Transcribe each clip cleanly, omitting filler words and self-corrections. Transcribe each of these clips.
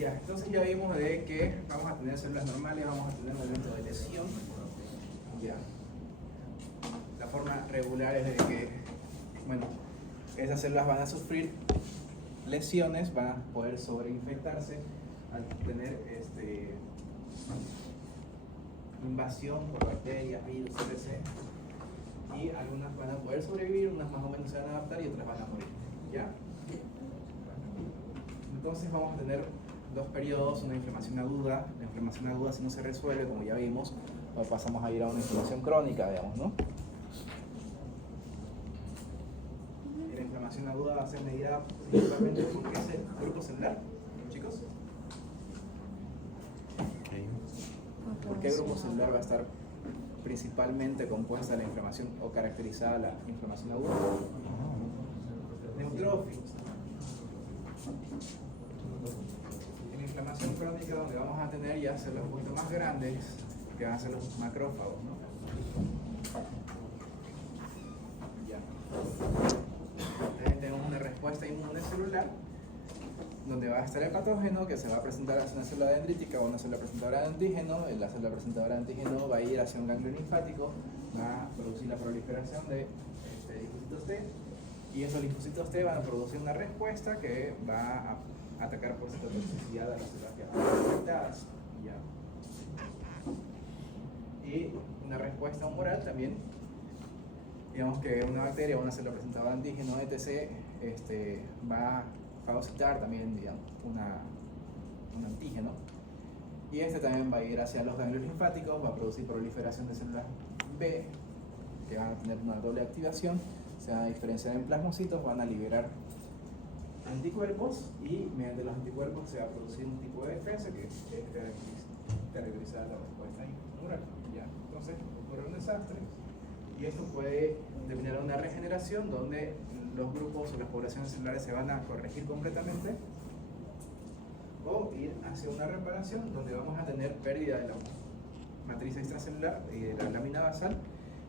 Ya, entonces ya vimos de que vamos a tener células normales, vamos a tener un evento de lesión. Ya. La forma regular es de que, bueno, esas células van a sufrir lesiones, van a poder sobreinfectarse al tener invasión por bacterias, virus, etc. Y algunas van a poder sobrevivir, unas más o menos se van a adaptar y otras van a morir. ¿Ya? Entonces vamos a tener dos periodos, una inflamación aguda. La inflamación aguda, si no se resuelve, como ya vimos, pasamos a ir a una inflamación crónica, digamos, ¿no? Y la inflamación aguda va a ser medida principalmente por ese grupo celular, chicos. ¿Por qué grupo celular va a estar principalmente compuesta la inflamación o caracterizada la inflamación aguda? Neutrófilos. En la inflamación crónica, donde vamos a tener ya células un poquito más grandes, que van a ser los macrófagos, ¿no? Ya. Entonces tenemos una respuesta inmune celular, donde va a estar el patógeno que se va a presentar hacia una célula dendrítica o una célula presentadora de antígeno. La célula presentadora de antígeno va a ir hacia un ganglio linfático, va a producir la proliferación de linfocitos T, y esos linfocitos T van a producir una respuesta que va a atacar por citotoxicidad a las células que van afectadas. Ya. Y una respuesta humoral también, digamos que una bacteria o una célula presentadora de antígeno, etc., va a fagocitar también, digamos, un antígeno, y también va a ir hacia los ganglios linfáticos, va a producir proliferación de células B que van a tener una doble activación, se van a diferenciar en plasmocitos, van a liberar anticuerpos, y mediante los anticuerpos se va a producir un tipo de defensa que es caracterizada la respuesta inmunológica. Ya, entonces ocurre un desastre, y esto puede terminar una regeneración donde los grupos o las poblaciones celulares se van a corregir completamente, o ir hacia una reparación donde vamos a tener pérdida de la matriz extracelular y de la lámina basal,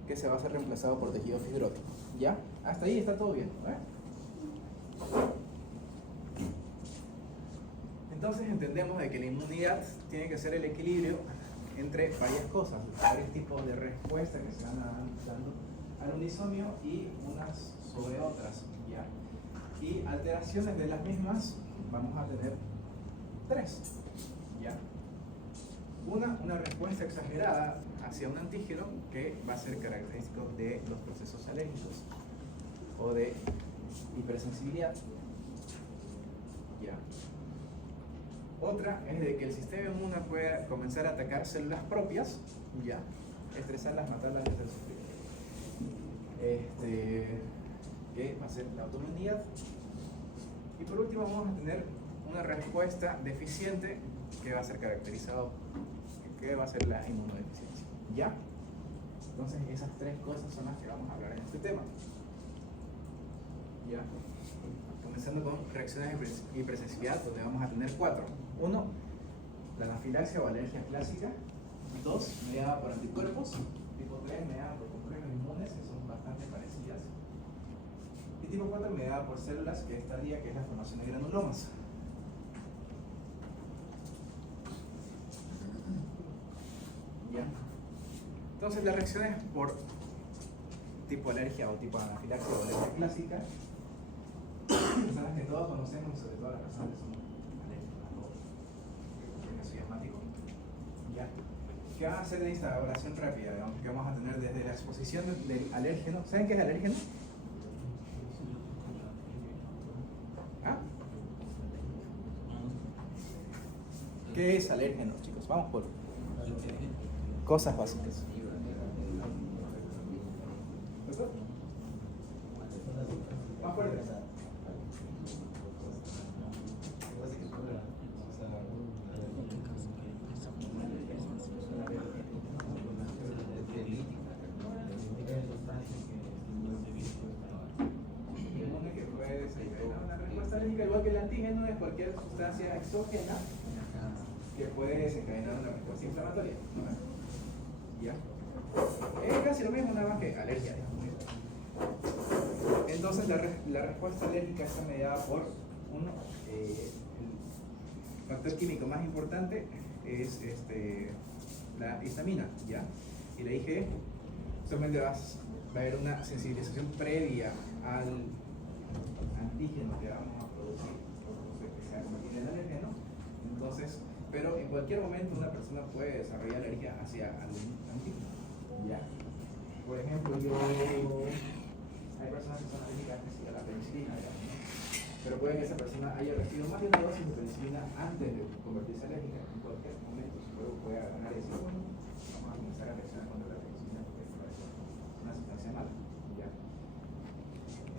que se va a ser reemplazado por tejido fibrótico. ¿Ya? Hasta ahí está todo bien, ¿eh? Entonces entendemos de que la inmunidad tiene que ser el equilibrio entre varias cosas, varios tipos de respuestas que se van dando al unisomio y unas sobre otras, ¿ya? Y alteraciones de las mismas vamos a tener tres, ¿ya? Una respuesta exagerada hacia un antígeno que va a ser característico de los procesos alérgicos o de hipersensibilidad, ¿ya? Otra es de que el sistema inmune puede comenzar a atacar células propias, ya, estresarlas, matarlas, hacer sufrir. Que va a ser la autoinmunidad. Y por último vamos a tener una respuesta deficiente que va a ser caracterizado, que va a ser la inmunodeficiencia. ¿Ya? Entonces esas tres cosas son las que vamos a hablar en este tema. ¿Ya? Comenzando con reacciones de hipersensibilidad, donde vamos a tener 4. 1, la anafilaxia o alergia clásica. 2, mediada por anticuerpos. Tipo 3, mediada por complejos inmunes, que son bastante parecidas. Y tipo 4, mediada por células, que es tardía, que es la formación de granulomas. ¿Ya? Entonces las reacciones por tipo alergia o tipo anafilaxia o alergia clásica son las que todos conocemos, sobre todo las personas que son alérgicas a todo, porque soy asmático. ¿Ya? ¿Qué van a hacer de instauración rápida? Digamos, que vamos a tener desde la exposición del alérgeno. ¿Saben qué es alérgeno? ¿Ah? ¿Qué es alérgeno, chicos? Vamos por cosas básicas. ¿Listo? Más fuerte. Que puede desencadenar una respuesta alérgica, igual que el antígeno es cualquier sustancia exógena que puede desencadenar una respuesta inflamatoria. ¿Ya? Es casi lo mismo, nada más que alergia. Entonces la respuesta alérgica está mediada por factor químico más importante es la histamina, ¿ya? Y la IgE solamente va a haber una sensibilización previa al antígeno que vamos a producir, que se va a convertir en alérgeno. Entonces, pero en cualquier momento una persona puede desarrollar alergia hacia algún antígeno, ¿ya? Por ejemplo, hay personas que son alérgicas a la penicilina, ¿ya? Pero puede que esa persona haya recibido más de una dosis de penicilina antes de convertirse alérgica. En cualquier momento su cuerpo puede agarrar y decir, bueno, vamos a comenzar a reaccionar contra la penicilina porque es una sustancia mala, ¿ya?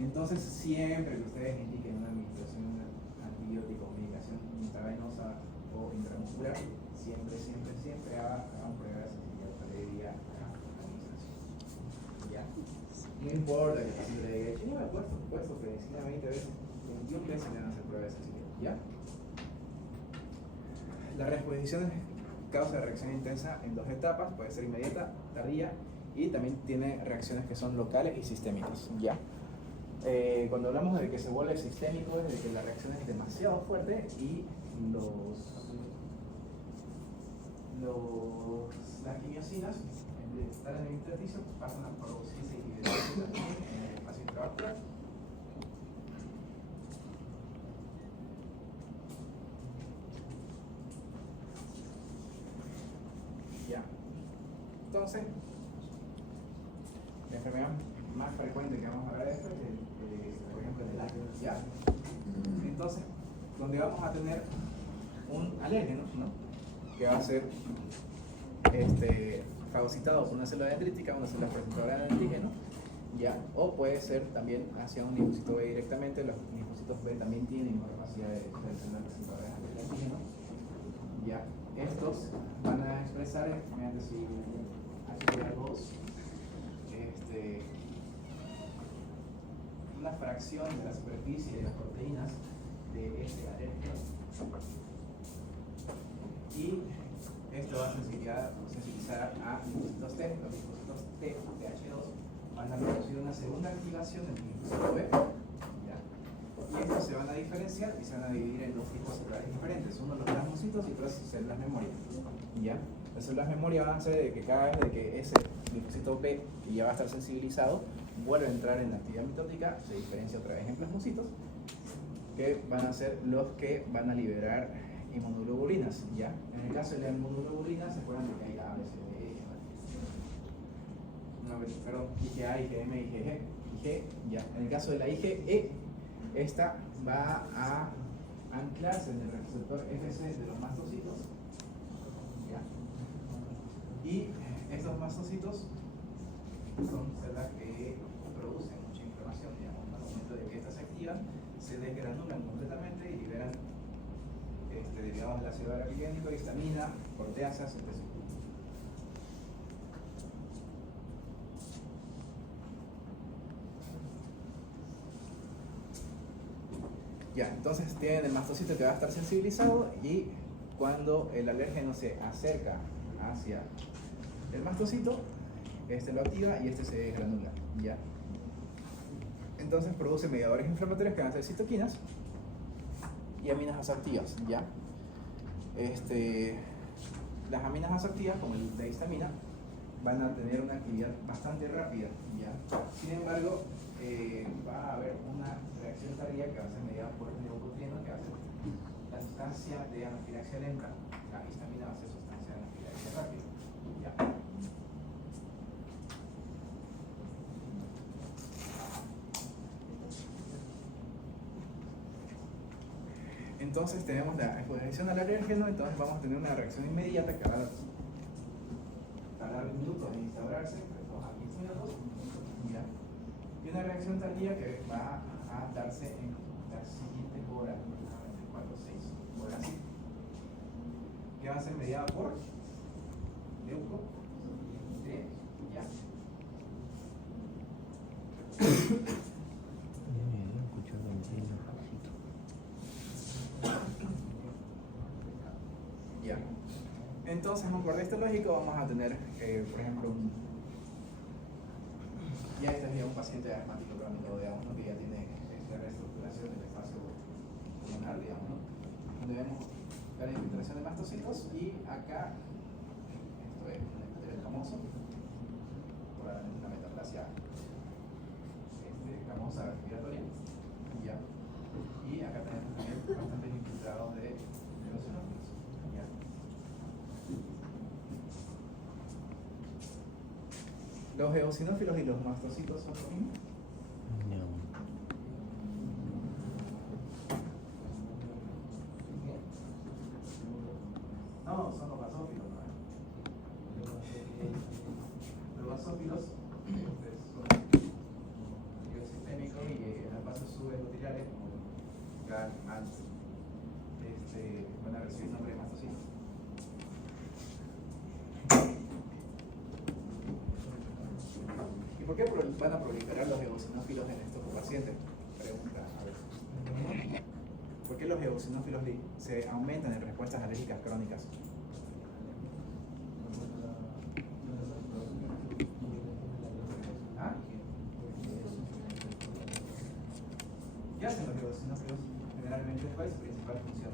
Entonces, siempre que ustedes indiquen una administración antibiótica o medicación intravenosa o intramuscular, siempre hagan pruebas de sensibilidad previa a la administración, ¿ya? No importa que el paciente le diga, yo me he puesto penicilina 20 veces, 21 veces le van a hacer pruebas de sensibilidad, ¿ya? La reexposición causa reacción intensa en 2 etapas, puede ser inmediata, tardía, y también tiene reacciones que son locales y sistémicas, ¿ya? Cuando hablamos de que se vuelve sistémico es de que la reacción es demasiado fuerte y las quimiosinas, en vez de estar en el intersticio, pasan a producirse individualmente en el espacio intravascular. Ya. Entonces, la enfermedad más frecuente que vamos a hablar de esto es, por ejemplo, el asma, ¿ya? Entonces, donde vamos a tener un alérgeno, ¿no? Que va a ser fagocitado por una célula dendrítica, una célula presentadora de antígeno, ¿ya? O puede ser también hacia un linfocito B directamente. Los linfocitos B también tienen la capacidad de ser células presentadoras de antígeno, ¿ya? Estos van a expresar mediante su HPA2 una fracción de la superficie de las proteínas de este alérgeno, y esto va a sensibilizar a linfocitos T. Los linfocitos T, TH2, van a producir una segunda activación del linfocito B, ¿ya? Y estos se van a diferenciar y se van a dividir en 2 tipos celulares diferentes, uno los plasmocitos y otros células memoria, ¿ya? Las células memoria van a hacer de que cada vez de que ese linfocito B, que ya va a estar sensibilizado, vuelve a entrar en la actividad mitótica, se diferencia otra vez en plasmocitos, que van a ser los que van a liberar inmunoglobulinas, ¿ya? En el caso de la inmunoglobulina, ¿se acuerdan de que hay A, B, C, D, IgA, IgM, IgG, ¿ya? En el caso de la IgE, esta va a anclarse en el receptor Fc de los mastocitos, ¿ya? Y estos mastocitos son células que producen mucha inflamación, digamos. Al momento de que estas se activan, se desgranulan completamente y liberan derivados del ácido araquidónico, histamina, proteasas, etc. Ya, entonces tienen el mastocito que va a estar sensibilizado, y cuando el alérgeno se acerca hacia el mastocito, lo activa y se desgranula, ¿ya? Entonces produce mediadores inflamatorios que van a ser citoquinas y aminas vasoactivas, ¿ya? Las aminas vasoactivas, como la histamina, van a tener una actividad bastante rápida, ¿ya? Sin embargo, va a haber una reacción tardía que va a ser mediada por el leucotrieno, que va a ser la sustancia de anafilaxia lenta. La histamina va a ser sustancia de anafilaxia rápida, ¿ya? Entonces tenemos la exposición al alérgeno, entonces vamos a tener una reacción inmediata que va a tardar minutos en instaurarse, 2 a 15 minutos, ¿ya? Y una reacción tardía que va a darse en las siguientes horas, aproximadamente 4 o 6 horas, que va a ser mediada por leuco, ya. Ya. Entonces, por esto lógico, vamos a tener, por ejemplo, ya este es un paciente asmático crónico, digamos, ¿no? Que ya tiene esta reestructuración del espacio pulmonar, digamos, ¿no? Donde vemos la infiltración de mastocitos, y acá, esto es el famoso, probablemente una metaplasia famosa respiratoria, ya. Y acá tenemos también bastantes infiltrados de eosinófilos, ya. ¿Los eosinófilos y los mastocitos son lo mismo? No, son los basófilos, ¿no? Los basófilos son sistémicos y los vasos subendoteliales, como GAL, MALS, van a recibir el nombre de mastocitos. ¿Y por qué van a proliferar los eosinófilos en estos pacientes? Pregunta, a ver. ¿Por qué los eosinófilos se aumentan en respuestas alérgicas crónicas? ¿Ah? ¿Qué hacen los eosinófilos generalmente? ¿Cuál es su principal función?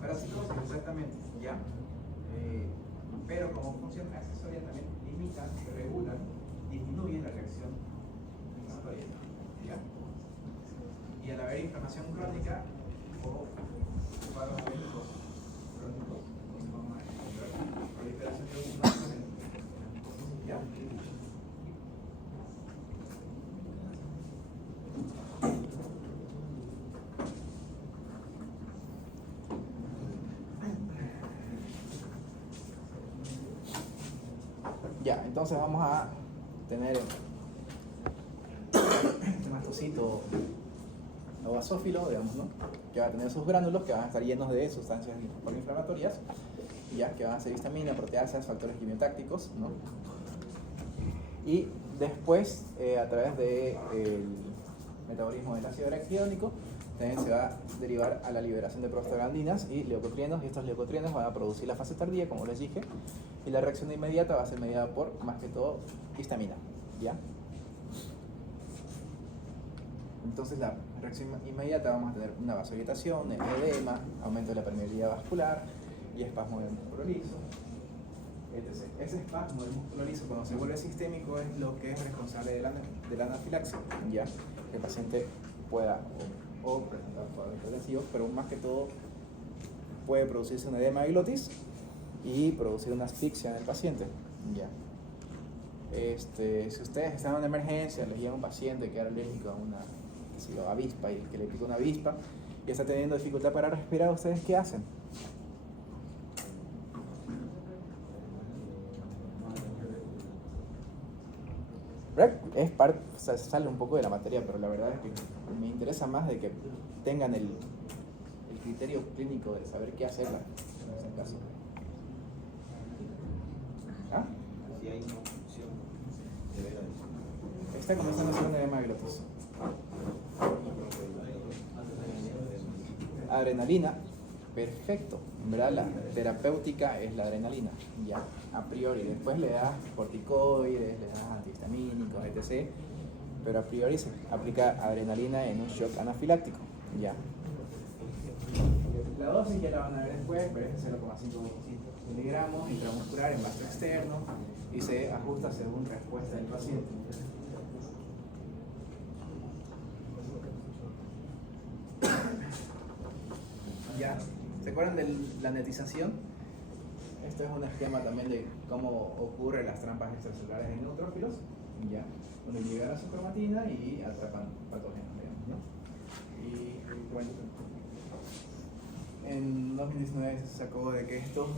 Parasitosis, exactamente, ¿ya? Pero como función accesoria también limitan, regulan, disminuyen la reacción inflamatoria, ¿ya? Y al haber inflamación crónica o cuadros alérgicos crónicos, vamos a encontrar proliferación de eosinófilos, ¿ya? Ya, entonces vamos a tener este mastocito o basófilo, digamos, ¿no? Que va a tener sus gránulos que van a estar llenos de sustancias proinflamatorias, ya que van a ser histamina, proteasas, factores quimiotácticos, ¿no? Y después, a través del metabolismo del ácido araquidónico, también se va a derivar a la liberación de prostaglandinas y leucotrienos, y estos leucotrienos van a producir la fase tardía, como les dije, y la reacción inmediata va a ser mediada por, más que todo, histamina, ¿ya? Entonces la reacción inmediata vamos a tener una vasodilatación, edema, aumento de la permeabilidad vascular y espasmo del músculo liso, etc. Ese espasmo del músculo liso, cuando se vuelve sistémico, es lo que es responsable de la anafilaxia, ¿ya? Que el paciente pueda o presentar cuadros progresivos, pero más que todo puede producirse un edema de glotis y producir una asfixia en el paciente, ¿ya? Si ustedes están en una emergencia, les llega un paciente que era alérgico a una avispa y que le pica una avispa y está teniendo dificultad para respirar, ¿ustedes qué hacen? O sea, sale un poco de la materia, pero la verdad es que me interesa más de que tengan el criterio clínico de saber qué hacer en ese caso. ¿Ah? Si hay una función de ver ahí. Está comenzando a ser un edema de glotis. Adrenalina, perfecto. En verdad la terapéutica es la adrenalina, ya, a priori. Después le das corticoides, le das antihistamínicos, etc. Pero a priori se aplica adrenalina en un shock anafiláctico, ya. La dosis ya la van a ver después, pero es 0,5 miligramos intramuscular en vaso externo y se ajusta según respuesta del paciente. Ya, ¿se acuerdan de la netización? Esto es un esquema también de cómo ocurren las trampas extracelulares en neutrófilos, ya, donde llegan a su cromatina y atrapan patógenos, digamos, ¿no? Y bueno, en 2019 se sacó de que estos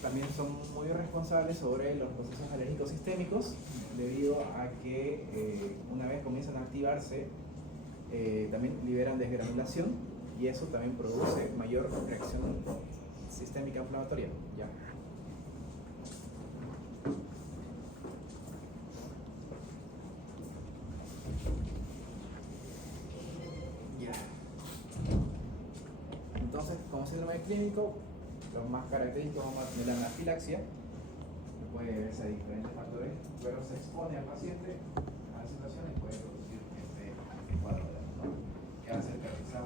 también son muy responsables sobre los procesos alérgicos sistémicos, debido a que una vez comienzan a activarse, también liberan desgranulación, y eso también produce mayor reacción sistémica inflamatoria, ¿ya? Entonces, como síndrome clínico, los más característicos vamos a tener la anafilaxia, que puede verse a diferentes factores, pero se expone al paciente a la situación y puede producir este cuadro, ¿no? Que va a ser caracterizado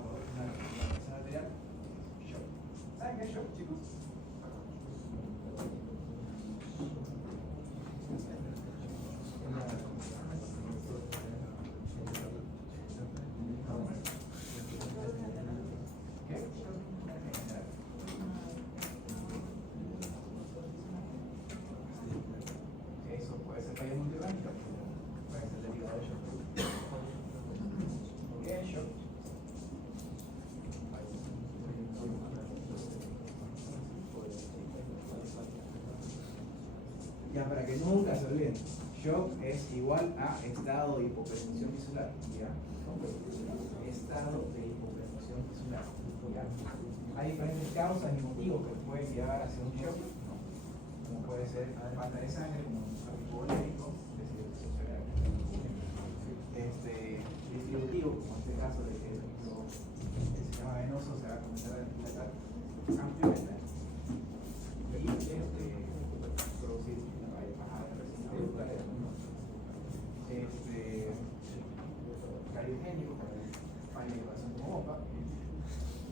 para que nunca se olviden, shock es igual a estado de hipoperfusión tisular, ¿ya? Estado de hipoperfusión tisular, ¿ya? Hay diferentes causas y motivos que pueden llevar hacia un shock, ¿no? Como puede ser falta de sangre, como hipovolémico, distributivo, como en este caso de que el sistema venoso se va a comenzar a dilatar ampliamente y producir bajada de presión auricular, cardiogénico, falla de corazón como bomba,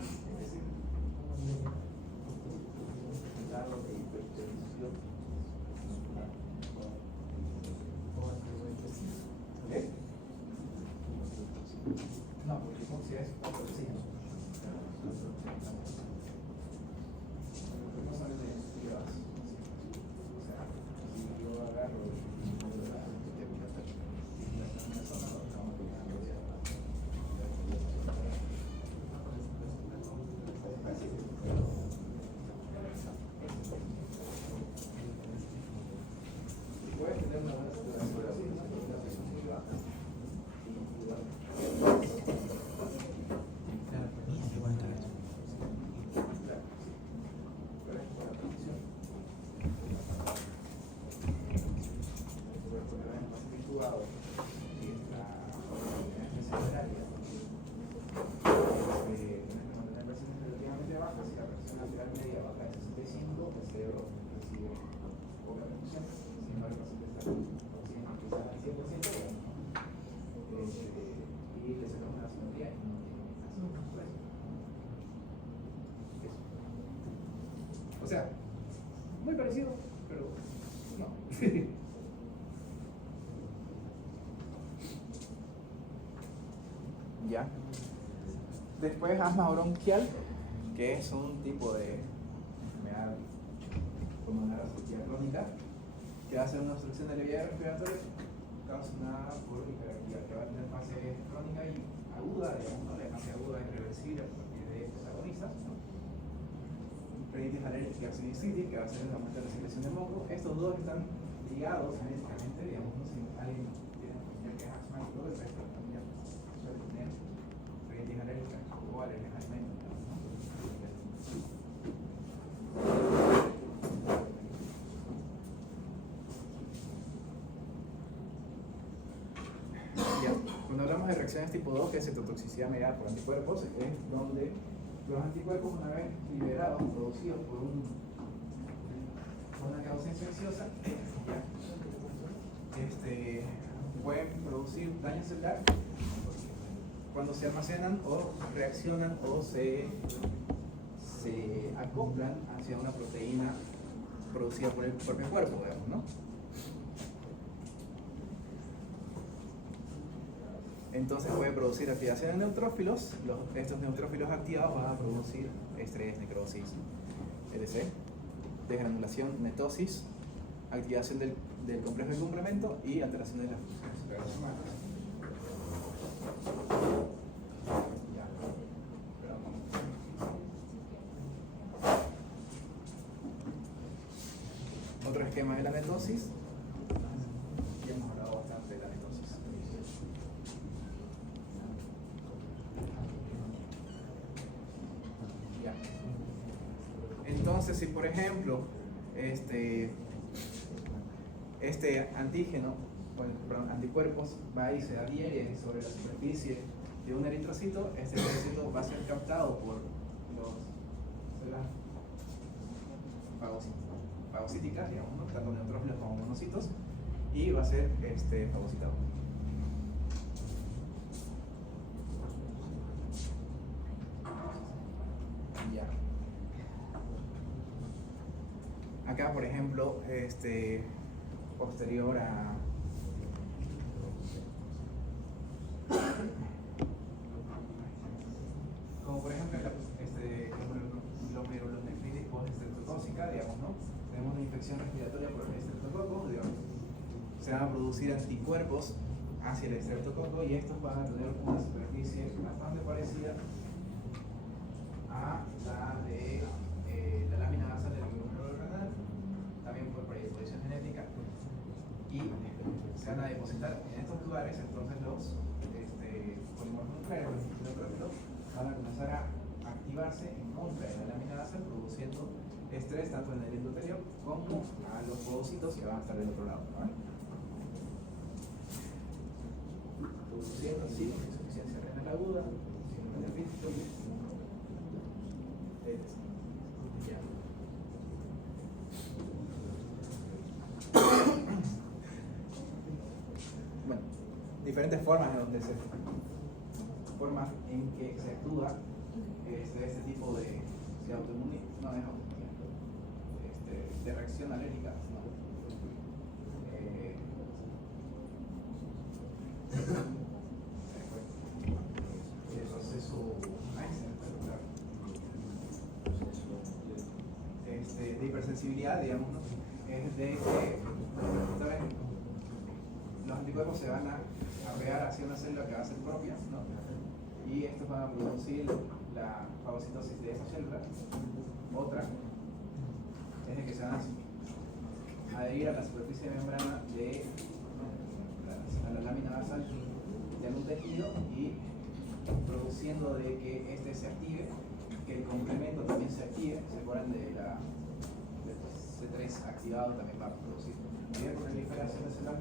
es decir, estado de hipertensión. ¿Ok? No, porque hipoxia es oxígeno. No son derivadas. O sea, si yo agarro puedes tener una buena saturación, una saturación muy baja. O sea, muy parecido, pero no. Ya. Después asma bronquial, que es un tipo de enfermedad pulmonar obstructiva crónica, que va a ser una obstrucción de la vía respiratoria causada por hiperactividad, que va a tener fase crónica y aguda, digamos, ¿no? La fase aguda es reversible a partir de protagonistas, ¿no? Rinitis alérgica sinusitis, que va a ser el aumento de la secreción de moco. Estos dos están ligados genéticamente, digamos, ¿no? Si alguien tiene que es asmático, el resto también suele tener rinitis alérgica o alergia al alimento, ¿no? Ya. Cuando hablamos de reacciones tipo 2, que es citotoxicidad mediada por anticuerpos, es donde los anticuerpos, una vez liberados, producidos por una causa infecciosa, pueden producir daño celular cuando se almacenan o reaccionan o se acoplan hacia una proteína producida por el propio cuerpo, digamos, ¿no? Entonces puede producir activación de neutrófilos. Estos neutrófilos activados van a producir estrés, necrosis, etc. Desgranulación, netosis, activación del complejo de complemento y alteración de las funciones cerebrales humanas. Otro esquema de la netosis. Ya hemos hablado bastante de la netosis. Entonces, si por ejemplo este antígeno, perdón, anticuerpos va y se adhiere sobre la superficie de un eritrocito, este eritrocito va a ser captado por los células fagocíticas, digamos, ¿no? Tanto neutrófilos como monocitos, y va a ser fagocitado. Ya. Acá, por ejemplo, posterior a como por ejemplo glomerulonefritis post-estreptocócica, digamos, ¿no? Tenemos una infección respiratoria por el estreptococo, digamos, se van a producir anticuerpos hacia el estreptococo y estos van a tener una superficie bastante parecida a la de la lámina basal del glomérulo renal, también por predisposición genética, depositar en estos lugares, entonces los polimorfos nucleares, los neutrófilos, van a comenzar a activarse en contra de la lámina basal, produciendo estrés tanto en el endotelio como a los podocitos que van a estar del otro lado. ¿Vale? Produciendo así insuficiencia renal aguda, síndrome de Pítico, etc. Ya. Bueno, diferentes formas en donde formas en que se actúa este tipo de autoinmunidad, no es autoinmunidad, de reacción alérgica, ¿no? El proceso de hipersensibilidad, digamos, ¿no? Es de que los anticuerpos se van a pegar hacia una célula que va a ser propia, ¿no? Y estos van a producir la fagocitosis de esa célula. Otra es de que se van a adherir a la superficie de membrana de a la lámina basal de algún tejido y produciendo de que este se active, que el complemento también se active, se acuerdan de la C3 activado también va a producir proliferación de células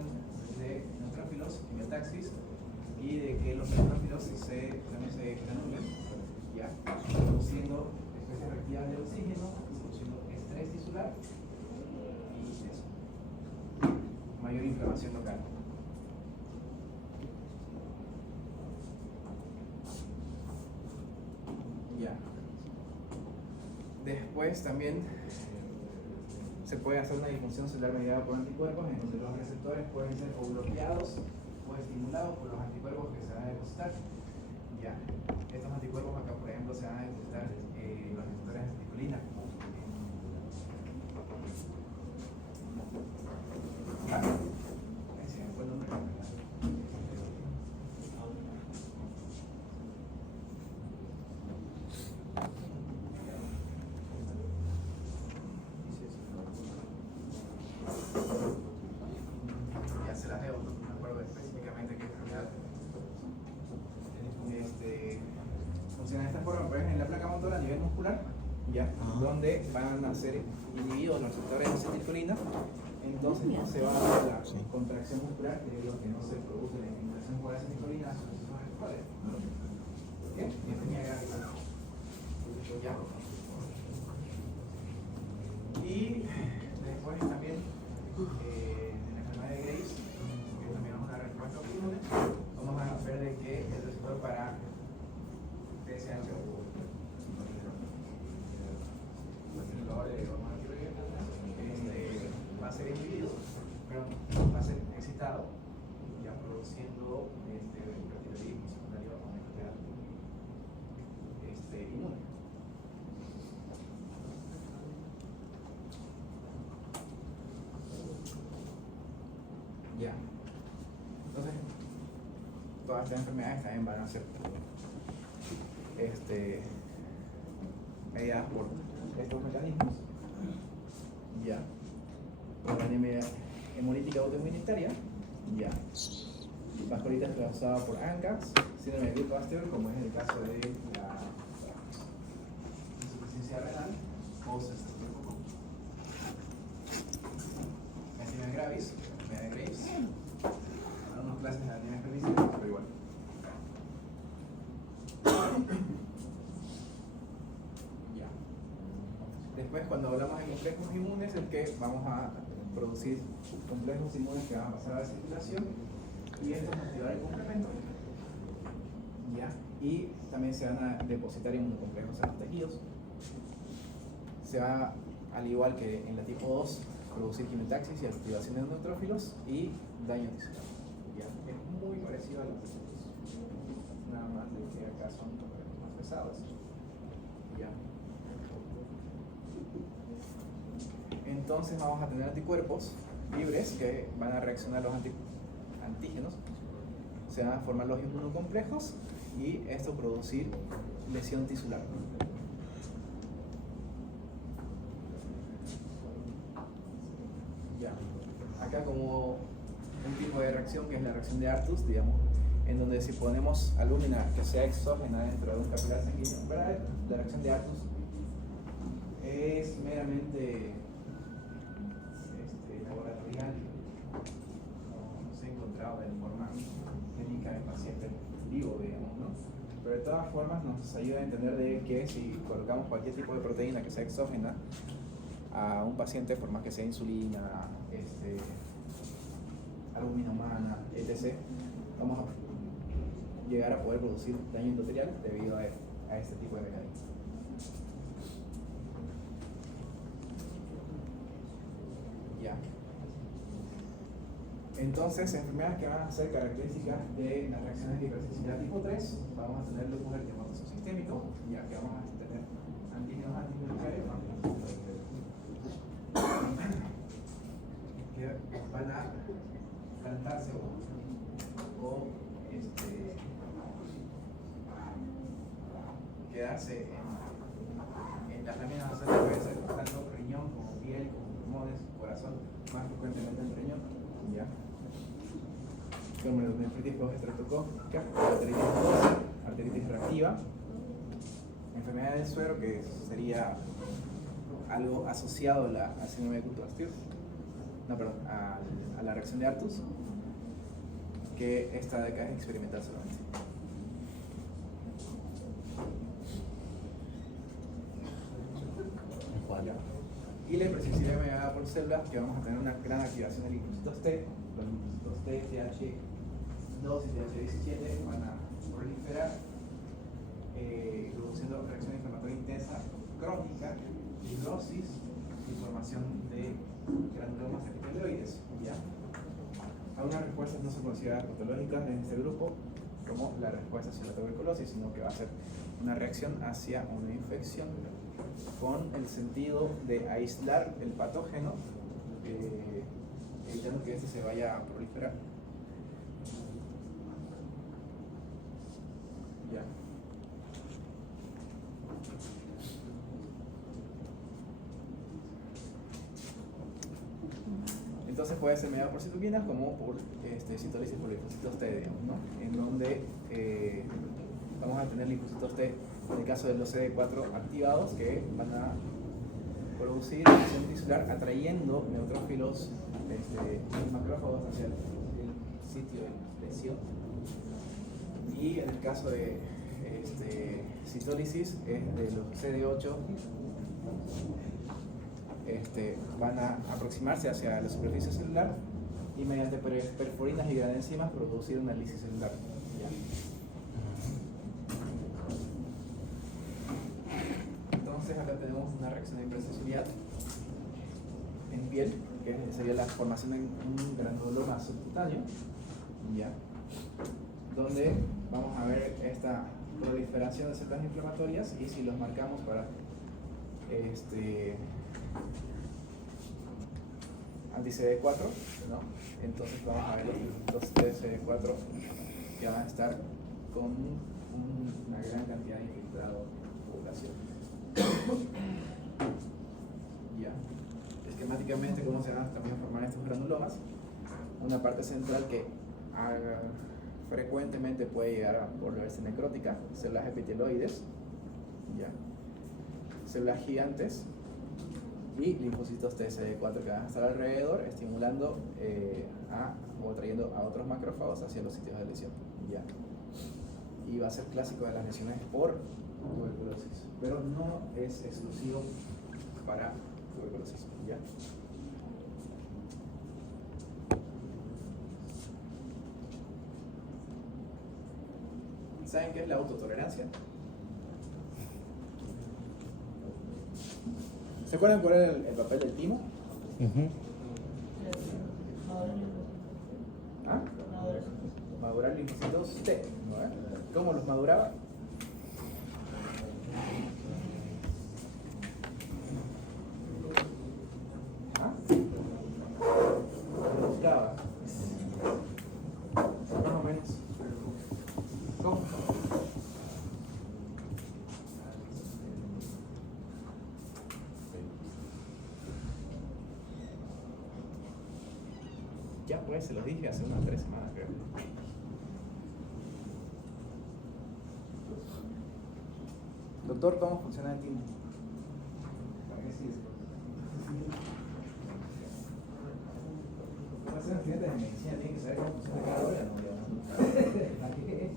de neutrófilos y metaxis, y de que los neutrófilos también se granulen, ya, produciendo especies reactivas de oxígeno, produciendo estrés tisular y eso, mayor inflamación local. Ya. Después también se puede hacer una disfunción celular mediada por anticuerpos, en donde los receptores pueden ser o bloqueados o estimulados por los anticuerpos que se van a depositar. Ya. Estos anticuerpos acá, por ejemplo, se van a depositar los receptores de acetilcolina. Ahí se me fue el nombre. Ya se las debo, no me acuerdo específicamente qué enfermedad. Funciona de esta forma, pues en la placa motora a nivel muscular, ya, donde van a ser inhibidos los receptores de acetilcolina, entonces no se va a dar la contracción muscular debido a que no se produce la estimulación por acetilcolina a sus receptores. Bien, bienvenida gráfica. Ya. Y después también en la enfermedad de Graves, que también es una respuesta autoinmune, vamos a ver de que el receptor para TSH va a ser inhibido, pero va a ser excitado, ya produciendo hipertiroidismo secundario a una enfermedad inmune. Ya. Entonces, todas estas enfermedades también van a ser mediadas por estos mecanismos. Ya. La anemia hemolítica autoinmunitaria. Ya. Vasculitis causada por ANCAX, síndrome de Bill-Pasteur, como es el caso de la insuficiencia renal o cestocromo. Anemia gravis, enfermedad de Graves. Algunas clases de anemia perniciosa, pero igual. Ya. Después, cuando hablamos de complejos inmunes, es que vamos a producir complejos inmunes que van a pasar a la circulación y esto va a activar el complemento. Ya. Y también se van a depositar inmunocomplejos en los tejidos. Se va, al igual que en la tipo 2, producir quimiotaxis y activación de neutrófilos y daño tisular. Ya. Es muy parecido a los otros, nada más de que acá son más pesados. Ya. Entonces vamos a tener anticuerpos libres que van a reaccionar a los antígenos, se van a formar los inmunocomplejos y esto producir lesión tisular. Ya. Acá como un tipo de reacción que es la reacción de Artus, digamos, en donde si ponemos alúmina que sea exógena dentro de un capilar sanguíneo, ¿verdad? La reacción de Artus es meramente laboratorial, no se ha encontrado de forma clínica en pacientes vivos, digamos, ¿no? Pero de todas formas nos ayuda a entender de que si colocamos cualquier tipo de proteína que sea exógena a un paciente, por más que sea insulina, albúmina humana, etc., vamos a llegar a poder producir daño endotelial debido a este tipo de mecanismos. Ya. Entonces, enfermedades que van a ser características de las reacciones de hipersensibilidad tipo 3, vamos a tener lupus eritematoso sistémico, ya que vamos a tener antígenos antinucleares que van a plantarse o quedarse en las láminas basales, puede ser tanto riñón como piel, como pulmones, corazón, más frecuentemente el riñón, ¿ya? Como la nefritis postestreptocócica, arteritis reactiva, enfermedad del suero, que sería algo asociado al síndrome de Kuhn-Pasteur, a la reacción de Artus, que esta de acá es experimental solamente. Y la hipersensibilidad mediada por células, que vamos a tener una gran activación de linfocitos T. Los linfocitos T, TH2 y TH17 van a proliferar, produciendo reacción inflamatoria intensa crónica, fibrosis y formación de granulomas epitelioides. ¿Ya? Algunas respuestas no son consideradas patológicas en este grupo, como la respuesta hacia la tuberculosis, sino que va a ser una reacción hacia una infección con el sentido de aislar el patógeno, evitando que este se vaya a proliferar. Ya. Entonces puede ser mediado por citoquinas como por citólisis por linfocitos T, digamos, ¿no? En donde vamos a tener linfocitos T, en el caso de los CD4 activados, que van a producir lesión tisular atrayendo neutrófilos macrófagos hacia el sitio de lesión. Y en el caso de citólisis es de los CD8, van a aproximarse hacia la superficie celular y mediante perforinas y granenzimas producir una lisis celular. ¿Ya? Entonces acá tenemos una reacción de hipersensibilidad en piel, que sería la formación de un granuloma subcutáneo, ¿ya? Donde vamos a ver esta proliferación de células inflamatorias, y si los marcamos para anti-CD4, ¿no? Entonces vamos a ver los CD4 que van a estar con una gran cantidad de infiltrado en población. Ya. Esquemáticamente, ¿cómo se van a también formar estos granulomas? Una parte central que frecuentemente puede llegar a volverse necrótica, células epitelioides, ya, células gigantes y linfocitos TCD4 que van a estar alrededor, estimulando o atrayendo a otros macrófagos hacia los sitios de lesión. Ya. Y va a ser clásico de las lesiones por tuberculosis, pero no es exclusivo para tuberculosis. ¿Ya? ¿Saben qué es la autotolerancia? ¿Se acuerdan cuál era el papel del timo? ¿Ah? Madurar linfocitos T. ¿Cómo los maduraba? ¿Ah? Los buscaba. Más o menos. ¿Cómo? Ya pues, se los dije hace unas 3 semanas. Doctor, ¿cómo funciona el timo? ¿Para qué sirve? Para ser estudiante de medicina tiene que saber cómo funciona cada órgano, digamos. ¿Para qué?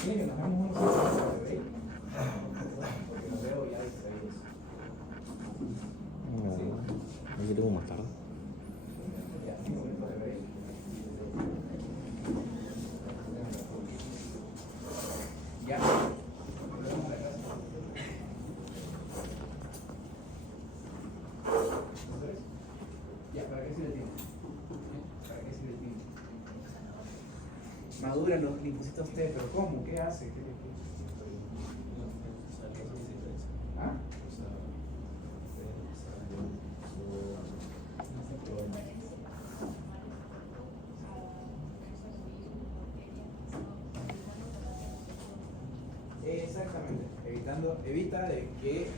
¿Quieren que nos hagamos unos segundos de break? Porque los veo ya distraídos. No sé cómo más tarde. Ya, 5 minutos de break. Ya. Volvemos a la clase. Entonces, ya, ¿para qué sirve el tiempo? ¿Para qué sirve el tiempo? Maduran los linfocitos T, pero ¿cómo? ¿Qué hace? ¿Ah? Exactamente, evita de que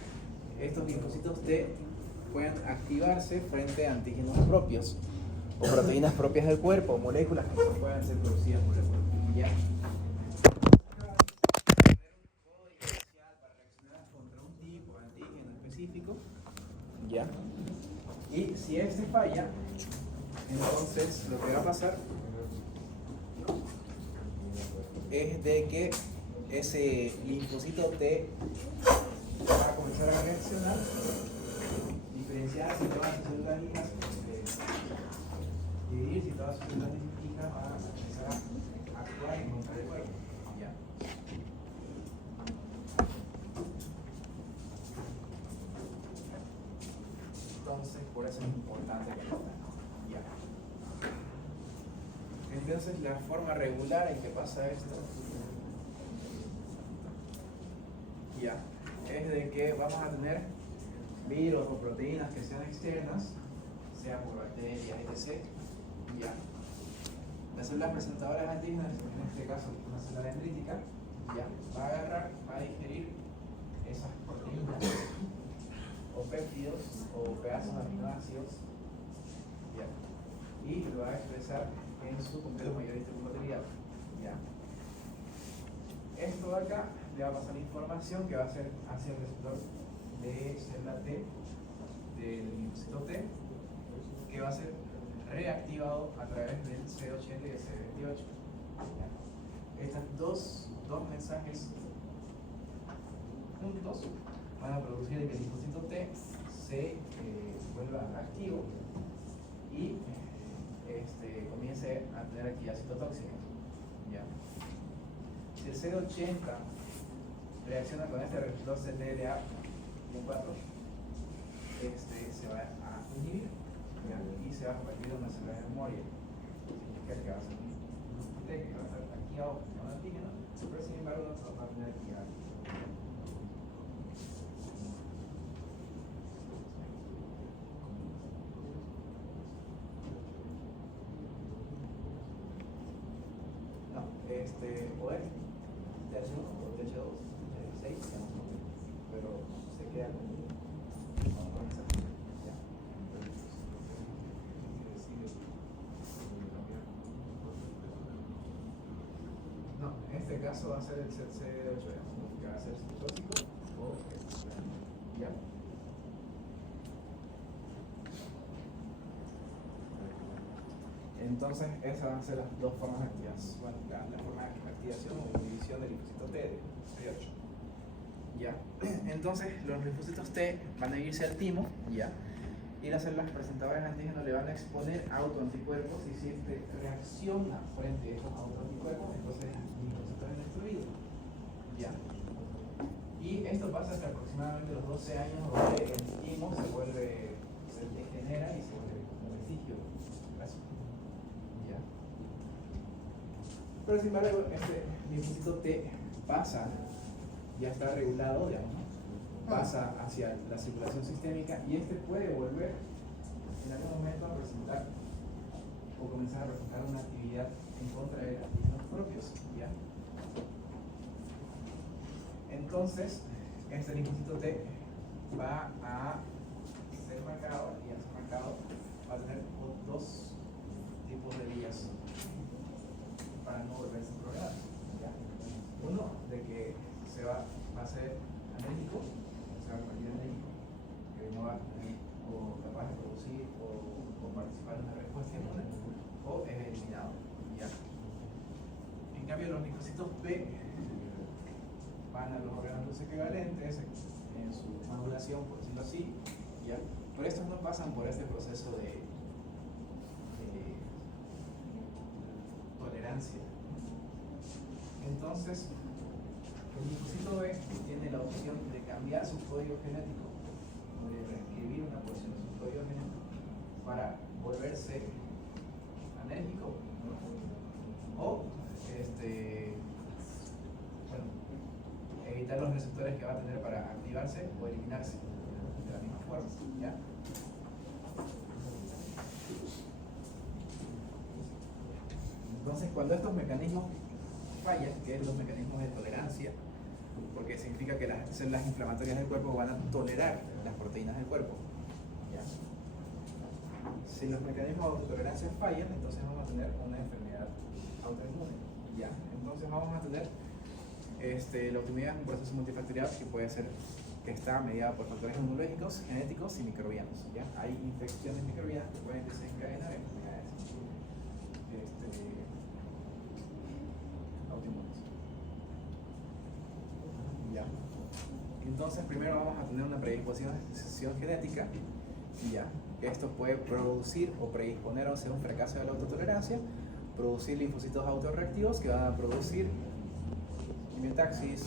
estos linfocitos T puedan activarse frente a antígenos propios o proteínas propias del cuerpo o moléculas que no puedan ser producidas por el cuerpo. ¿Ya? Para reaccionar contra un tipo de antígeno específico. ¿Ya? Y si este falla, entonces lo que va a pasar es de que ese linfocito T va a comenzar a reaccionar, diferenciarse todas sus células hijas, dividirse y todas sus células hijas van a empezar a actuar en contra del cuerpo. ¿Ya? Entonces, por eso es importante que lo tengan. ¿Ya? Entonces, la forma regular en que pasa esto ya es de que vamos a tener virus o proteínas que sean externas, sea por bacterias, etc. Ya. Las células presentadoras de antígenos, en este caso una célula dendrítica, ya va a agarrar, va a digerir esas proteínas o péptidos o pedazos de aminoácidos, ya, y lo va a expresar en su complejo mayorista trial. Ya. Esto de acá le va a pasar información que va a ser hacia el receptor de célula T, del linfocito T, que va a ser reactivado a través del CD80 y del CD28. Estos dos mensajes juntos van a producir que el linfocito T se vuelva activo y comience a tener actividad citotóxica. ¿Ya? Si el CD80 reacciona con este receptor CTLA-4, se va a inhibir, ¿ya? Y se va a convertir en una célula de memoria. Significa que va a ser un T que va a estar activado con un antígeno, pero sin embargo no va a tener actividad. No, o es TH1 o TH2, TH6, pero se queda con esa. Ya. No, en este caso va a ser el CD8, que va a ser tóxico o ya. Entonces, esas van a ser las dos formas de activación. Bueno, la forma de activación o inhibición del linfocito T de CD8. ¿Ya? Entonces, los linfocitos T van a irse al timo, ¿ya? Y las células presentadoras de antígeno le van a exponer autoanticuerpos y si este reacciona frente a esos autoanticuerpos, entonces el linfocito es destruido. ¿Ya? Y esto pasa hasta aproximadamente los 12 años donde el timo se degenera y se vuelve como vestigio. ¿Ya? Pero sin embargo, este linfocito T pasa, ya está regulado, digamos, ¿no? Pasa hacia la circulación sistémica y este puede volver en algún momento a presentar o comenzar a presentar una actividad en contra de los antígenos propios, ¿ya? Entonces, este linfocito T va a ser marcado y al ser marcado va a tener dos tipos de vías para no volverse problemático, ¿ya? Uno, de que va a ser anérgico, se va a convertir en anémico, que no va a tener o capaz de producir o participar en una respuesta inmune, o es eliminado, ¿ya? En cambio, los linfocitos B van a los órganos equivalentes en su maduración, por decirlo así, ¿ya? Pero estos no pasan por este proceso de tolerancia. Entonces, el linfocito B tiene la opción de cambiar su código genético o de reescribir una porción de su código genético para volverse anérgico, ¿no? O bueno, evitar los receptores que va a tener para activarse o eliminarse de la misma forma, ¿ya? Entonces, cuando estos mecanismos fallan, que es los mecanismos de tolerancia, porque significa que las células inflamatorias del cuerpo van a tolerar las proteínas del cuerpo, ¿ya? Si los mecanismos de autotolerancia fallan, entonces vamos a tener una enfermedad autoinmune, ¿ya? Entonces vamos a tener la autoinmunidad es un proceso multifactorial que puede ser que está mediada por factores inmunológicos, genéticos y microbianos, ¿ya? Hay infecciones microbianas que pueden desencadenar enfermedades autoinmunes. ¿Ya? Entonces primero vamos a tener una predisposición genética, ¿ya? Esto puede producir o predisponer hacia un fracaso de la autotolerancia, producir linfocitos autorreactivos que van a producir miotaxis,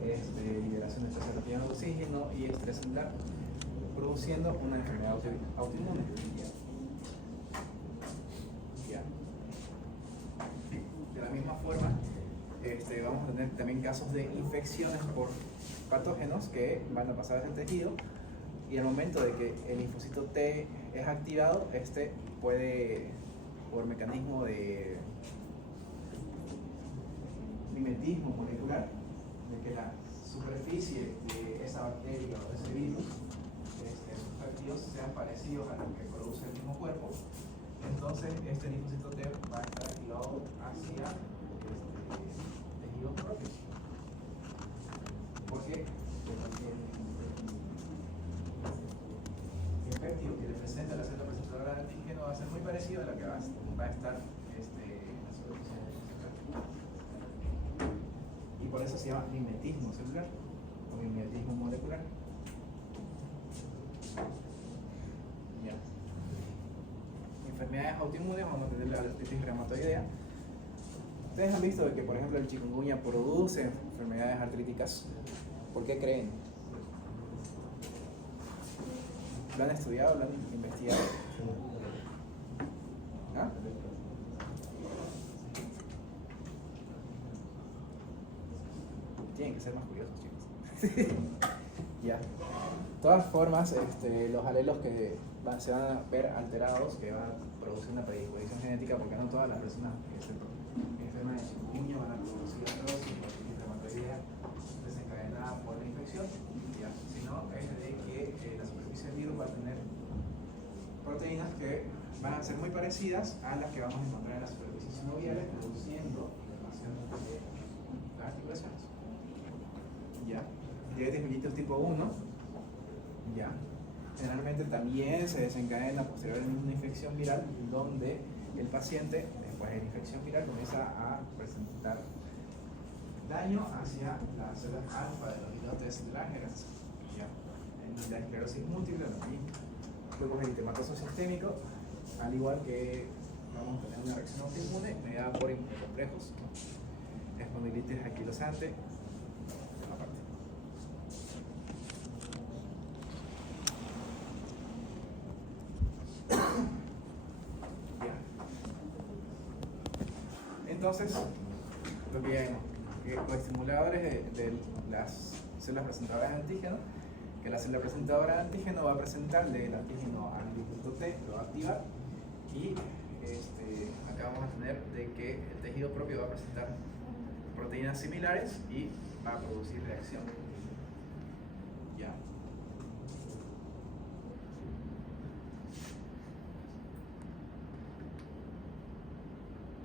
liberación de estrés de oxígeno y estrés celular, produciendo una enfermedad autoinmune. ¿Ya? De la misma forma, vamos a tener también casos de infecciones por patógenos que van a pasar al tejido y al momento de que el linfocito T es activado, puede, por mecanismo de mimetismo molecular, de que la superficie de esa bacteria o de ese virus, sus activos sean parecidos a los que produce el mismo cuerpo, entonces este linfocito T va a estar activado hacia tejidos propios. Porque el péptido que le presenta la célula presentadora de antígeno va a ser muy parecido a la que va a estar en la superficie celular. Y por eso se llama mimetismo celular o mimetismo molecular. Ya. Enfermedades autoinmunes, vamos a tener la artritis reumatoidea. Ustedes han visto que, por ejemplo, el chikungunya produce enfermedades artríticas. ¿Por qué creen? ¿Lo han estudiado? ¿Lo han investigado? ¿Ah? Tienen que ser más curiosos, chicos. Ya. De todas formas, los alelos que se van a ver alterados, que van a producir una predisposición genética, porque no todas las personas que se enferman de chikungunya van a producir artrosis o inflamatoria desencadenada por la infección, ya. Sino es de que la superficie del virus va a tener proteínas que van a ser muy parecidas a las que vamos a encontrar en las superficies sinoviales, produciendo inflamación de las articulaciones. ¿Ya? Diabetes mellitus tipo 1, ¿ya? Generalmente también se desencadena posteriormente una infección viral donde el paciente, después de la infección viral, comienza a presentar daño hacia las células alfa de los islotes Langerhans, ¿ya? En la esclerosis múltiple, luego el eritematoso sistémico, al igual que vamos a tener una reacción autoinmune mediada por inmunocomplejos, ¿no? Espondilitis anquilosante. Entonces, lo que ya vimos, que los estimuladores de las células presentadoras de antígeno, que la célula presentadora de antígeno va a presentarle el antígeno al inducto T, lo va a activar, y acá vamos a tener de que el tejido propio va a presentar proteínas similares y va a producir reacción. Ya.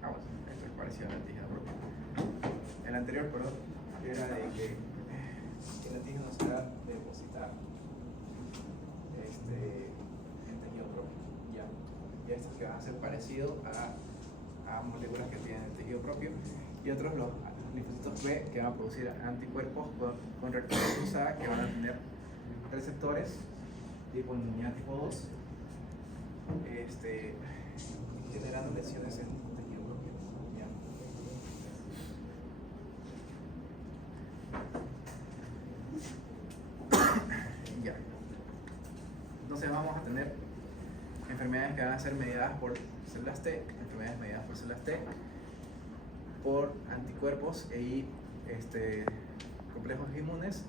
Bueno, esto es parecido al antígeno propio. El anterior, perdón, era de que el antígeno se va a depositar en tejido propio. Ya. Y estos que van a ser parecidos a moléculas que tienen el tejido propio, y otros los linfocitos B que van a producir anticuerpos con reactividad cruzada que van a tener receptores tipo inmunidad tipo 2, generando lesiones en tejido propio. ¿Ya? Ya. Entonces vamos a tener enfermedades que van a ser mediadas por células T, enfermedades mediadas por células T, por anticuerpos y complejos inmunes,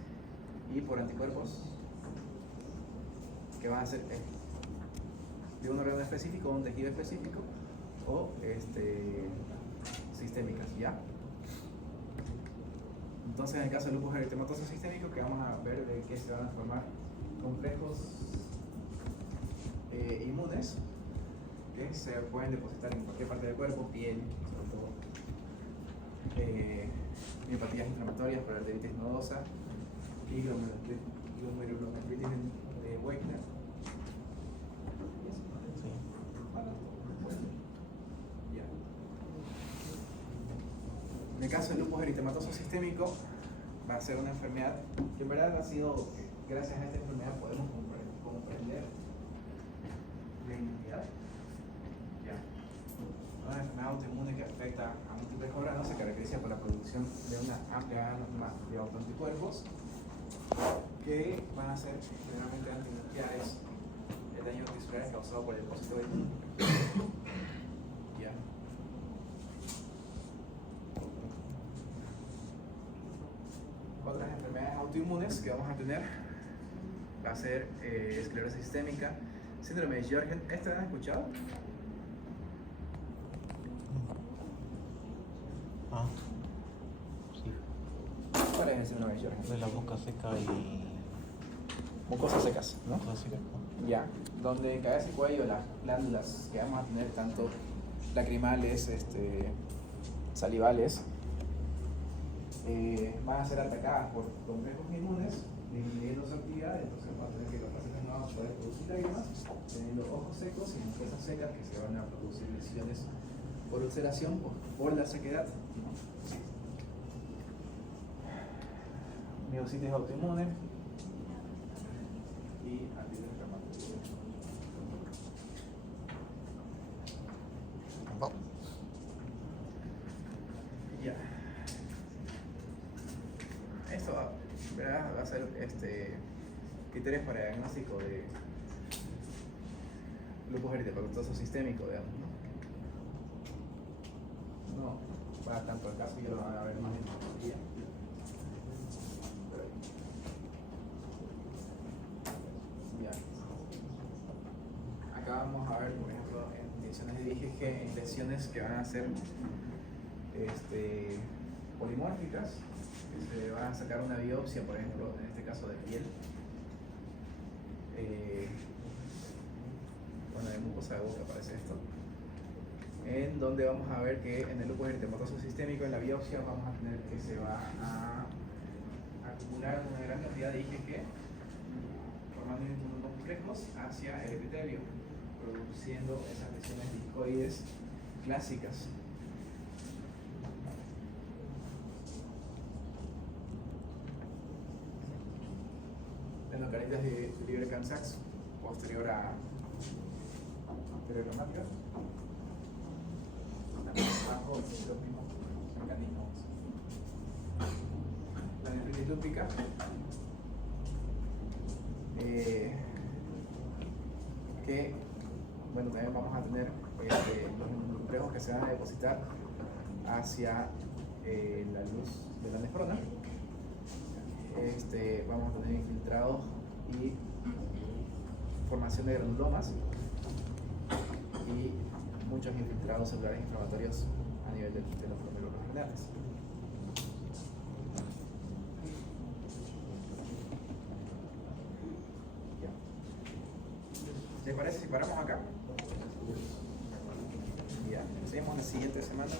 y por anticuerpos que van a ser de un órgano específico, un tejido específico, o sistémicas, ¿ya? Entonces, en el caso del lupus eritematoso sistémico, que vamos a ver de que se van a formar complejos inmunes que se pueden depositar en cualquier parte del cuerpo, piel, sobre todo miopatías inflamatorias por arteritis nodosa y glomerulonefritis de Wegener. Ya. En el caso del lupus eritematoso sistémico, va a ser una enfermedad que en verdad ha sido, gracias a esta enfermedad podemos comprender la inmunidad. Ya. Una enfermedad autoinmune que afecta a múltiples órganos se caracteriza por la producción de una amplia gama de autoanticuerpos que van a ser generalmente antinucleares el daño tisular es causado por el depósito de ya. Otras enfermedades autoinmunes que vamos a tener va a ser esclerosis sistémica, síndrome de Sjögren. ¿Esto han escuchado? Ah, sí. ¿Cuál es el síndrome de Sjögren? De la boca seca y. Mucosas secas, ¿no? Boca seca, ¿no? Ya, donde en cabeza y cuello las glándulas que vamos a tener tanto lacrimales, salivales, van a ser atacadas por complejos inmunes, disminuyendo su actividad. Entonces vamos a tener que los pacientes no van a poder producir lágrimas, teniendo ojos secos y mucosas secas que se van a producir lesiones por ulceración o por la sequedad, ¿no? Sí. Miositis autoinmune y artritis reumatoide. Ya. Esto va a ser criterios para diagnóstico de lupus eritematoso sistémico, digamos, ¿no? No va tanto al caso, yo lo van a ver más en patología. Ya. Acá vamos a ver, por ejemplo, en lesiones de IgG, en lesiones que van a ser polimórficas, que se van a sacar una biopsia, por ejemplo, en este caso de piel, bueno, de mucosa de boca aparece esto, en donde vamos a ver que en el lupus eritematoso sistémico, en la biopsia vamos a tener que se va a acumular una gran cantidad de IgG formando inmunocomplejos hacia el epitelio, produciendo esas lesiones discoides clásicas. Endocaritis de Lieberman-Sachs, posterior a anterior gramática, bajo los mismos mecanismos. La nefritis lúpica, que bueno, también vamos a tener los complejos que se van a depositar hacia la luz de la nefrona. Vamos a tener infiltrados y formación de granulomas y muchos infiltrados celulares inflamatorios a nivel de los glomérulos renales. ¿Les parece si paramos acá? Ya, nos vemos la siguiente semana.